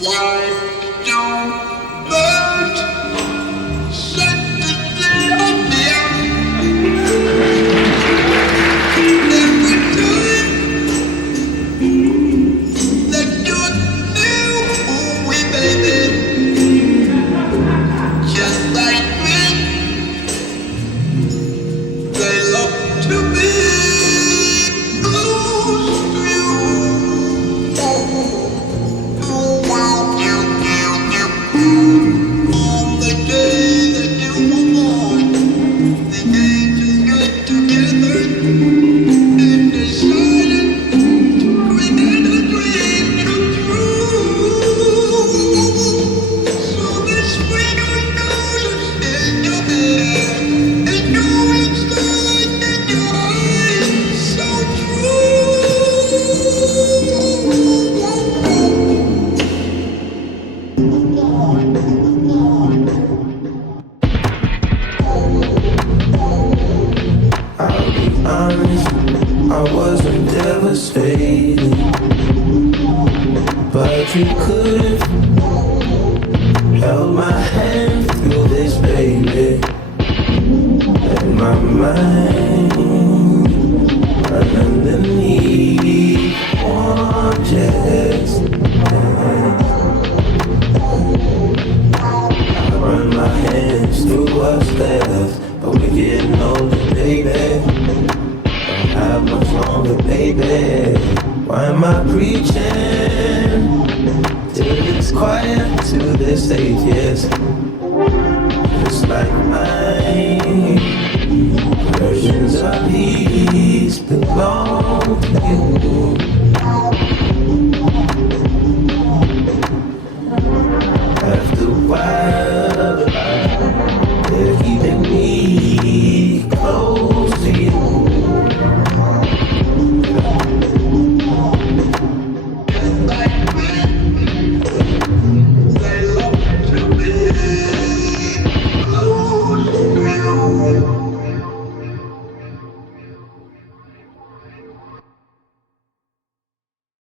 Why don't birds set the day on the every time that you're new, we baby, just like me, they love to be close to you. Oh, wow, meow, meow, meow. On the day that you were born, the angels got together and decided to create a dream come true. So this sprinkle goes in your hair and golden stars in your eyes, so I'll be honest, I wasn't devastated, but you could have held my hand through this, baby. Let my mind run underneath oranges. I run my hands through what's left, but we're getting older, baby. Don't have much longer, baby. Why am I preaching till it's quiet to this age? Yes,